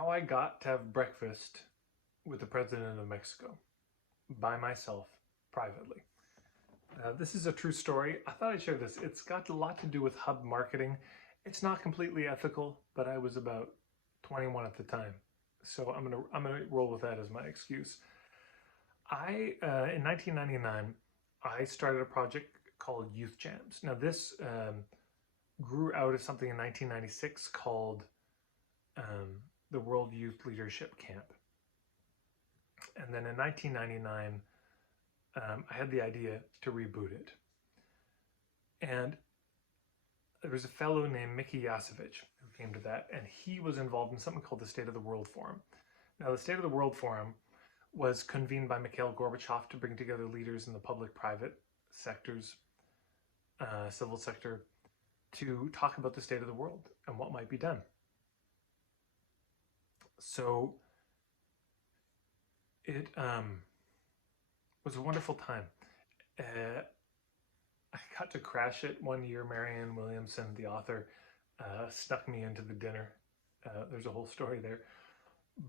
how I got to have breakfast with the President of Mexico by myself, privately. This is a true story. I thought I'd share this. It's got a lot to do with hub marketing. It's not completely ethical, but I was about 21 at the time, so I'm gonna roll with that as my excuse. In 1999, I started a project called Youth Jams. Now this grew out of something in 1996 called the World Youth Leadership Camp. And then in 1999, I had the idea to reboot it. And there was a fellow named Mickey Yasovich who came to that, and he was involved in something called the State of the World Forum. Now, the State of the World Forum was convened by Mikhail Gorbachev to bring together leaders in the public-private sectors, civil sector, to talk about the state of the world and what might be done. So it was a wonderful time. I got to crash it one year. Marianne Williamson, the author, snuck me into the dinner. There's a whole story there.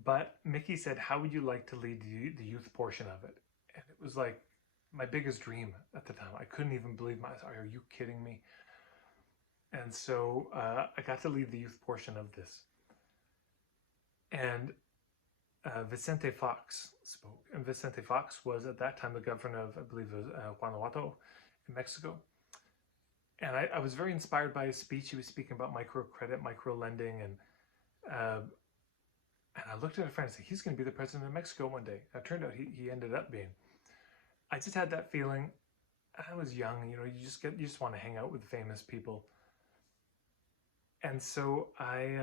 But Mickey said, how would you like to lead the youth portion of it? And it was like my biggest dream at the time. I couldn't even believe myself. Are you kidding me? And so I got to lead the youth portion of this. And Vicente Fox spoke. And Vicente Fox was at that time the governor of, I believe it was Guanajuato in Mexico. And I was very inspired by his speech. He was speaking about microcredit, micro-lending, and I looked at a friend and said, he's going to be the president of Mexico one day. It turned out he ended up being. I just had that feeling. I was young, you know, you just want to hang out with famous people. And so I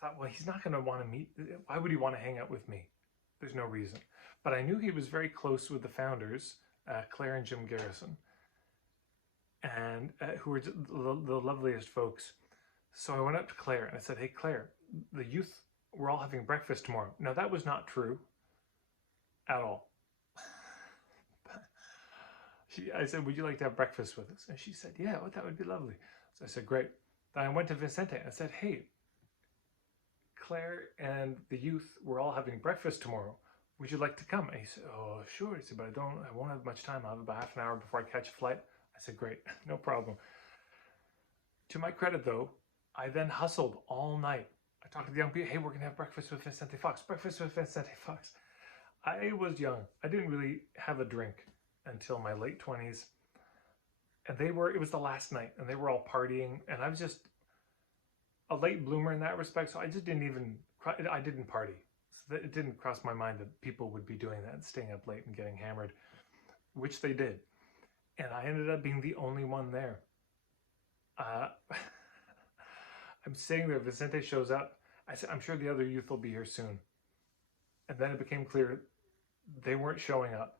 thought, well, he's not going to want to meet. Why would he want to hang out with me? There's no reason. But I knew he was very close with the founders, Claire and Jim Garrison, and who were the loveliest folks. So I went up to Claire and I said, hey, Claire, the youth, we're all having breakfast tomorrow. Now, that was not true at all. I said, would you like to have breakfast with us? And she said, yeah, that would be lovely. So I said, great. Then I went to Vicente and I said, hey, Claire and the youth, we're all having breakfast tomorrow. Would you like to come? And he said, oh, sure. He said, but I won't have much time. I'll have about half an hour before I catch a flight. I said, great, no problem. To my credit, though, I then hustled all night. I talked to the young people, hey, we're going to have breakfast with Vicente Fox, breakfast with Vicente Fox. I was young. I didn't really have a drink until my late 20s. And it was the last night, and they were all partying, and I was just a late bloomer in that respect, so I didn't party. So it didn't cross my mind that people would be doing that, staying up late and getting hammered, which they did. And I ended up being the only one there. I'm sitting there, Vicente shows up. I said, I'm sure the other youth will be here soon. And then it became clear they weren't showing up.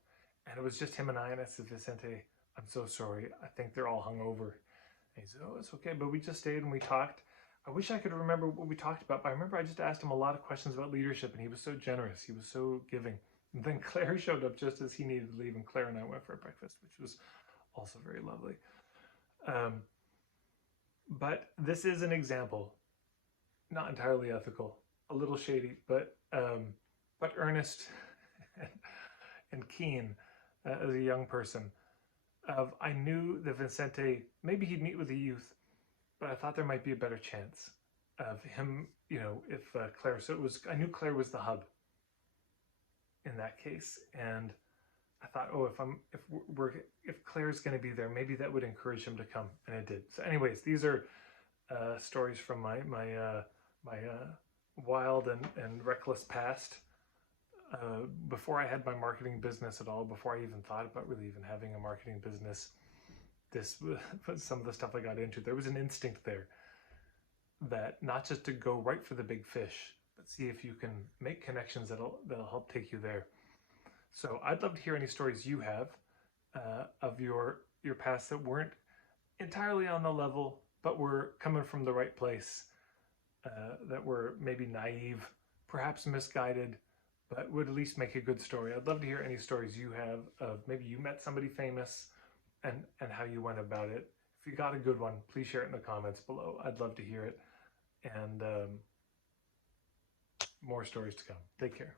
And it was just him and I said, Vicente, I'm so sorry. I think they're all hungover. And he said, oh, it's okay. But we just stayed and we talked. I wish I could remember what we talked about, but I remember I just asked him a lot of questions about leadership, and he was so generous. He was so giving. And then Claire showed up just as he needed to leave, and Claire and I went for a breakfast, which was also very lovely. But this is an example, not entirely ethical, a little shady, but earnest and keen as a young person. I knew that Vicente, maybe he'd meet with the youth, but I thought there might be a better chance of him, you know, if Claire, I knew Claire was the hub in that case. And I thought, oh, if Claire's going to be there, maybe that would encourage him to come, and it did. So anyways, these are stories from my wild and reckless past. Before I had my marketing business at all, before I even thought about really even having a marketing business, this was some of the stuff I got into. There was an instinct there that not just to go right for the big fish, but see if you can make connections that'll help take you there. So I'd love to hear any stories you have of your past that weren't entirely on the level, but were coming from the right place, that were maybe naive, perhaps misguided, but would at least make a good story. I'd love to hear any stories you have of maybe you met somebody famous and how you went about it. If you got a good one, please share it in the comments below. I'd love to hear it. and more stories to come. Take care.